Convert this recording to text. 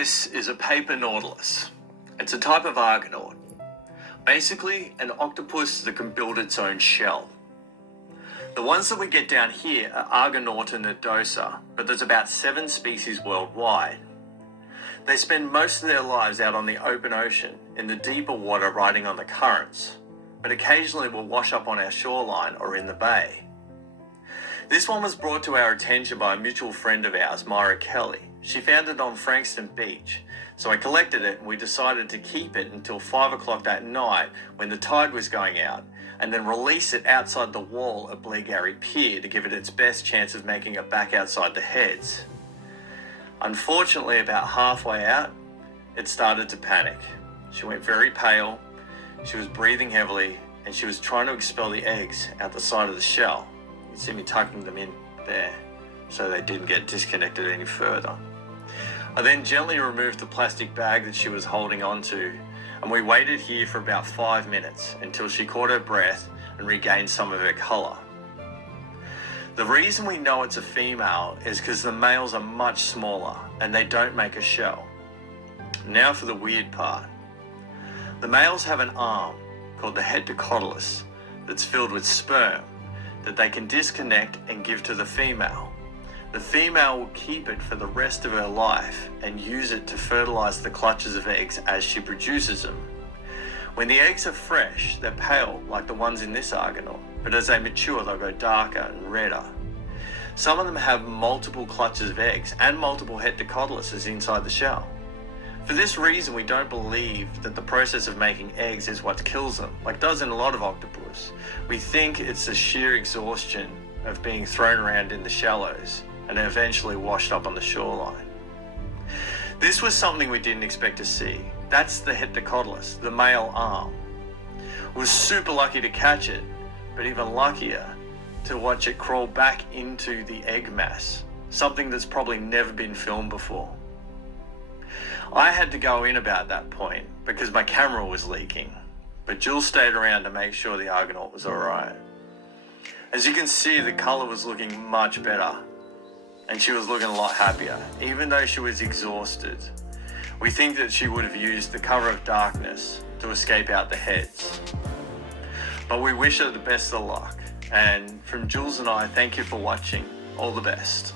This is a paper nautilus. It's a type of argonaut. Basically, an octopus that can build its own shell. The ones that we get down here are Argonauta nodosa, but there's about 7 species worldwide. They spend most of their lives out on the open ocean, in the deeper water riding on the currents, but occasionally will wash up on our shoreline or in the bay. This one was brought to our attention by a mutual friend of ours, Myra Kelly. She found it on Frankston Beach, so I collected it and we decided to keep it until 5 o'clock that night when the tide was going out, and then release it outside the wall at Bleagary Pier to give it its best chance of making it back outside the heads. Unfortunately, about halfway out, it started to panic. She went very pale, she was breathing heavily, and she was trying to expel the eggs out the side of the shell. You can see me tucking them in there so they didn't get disconnected any further. I then gently removed the plastic bag that she was holding onto, and we waited here for about 5 minutes until she caught her breath and regained some of her colour. The reason we know it's a female is because the males are much smaller and they don't make a shell. Now for the weird part. The males have an arm called the heptacotylus that's filled with sperm that they can disconnect and give to the female. The female will keep it for the rest of her life and use it to fertilise the clutches of eggs as she produces them. When the eggs are fresh, they're pale like the ones in this argonaut, but as they mature they'll go darker and redder. Some of them have multiple clutches of eggs and multiple heptacotyluses inside the shell. For this reason, we don't believe that the process of making eggs is what kills them, like it does in a lot of octopus. We think it's the sheer exhaustion of being thrown around in the shallows and eventually washed up on the shoreline. This was something we didn't expect to see. That's the heptacotylus, the male arm. We were super lucky to catch it, but even luckier to watch it crawl back into the egg mass, something that's probably never been filmed before. I had to go in about that point because my camera was leaking, but Jules stayed around to make sure the argonaut was alright. As you can see, the colour was looking much better, and she was looking a lot happier, even though she was exhausted. We think that she would have used the cover of darkness to escape out the heads. But we wish her the best of luck, and from Jules and I, thank you for watching. All the best.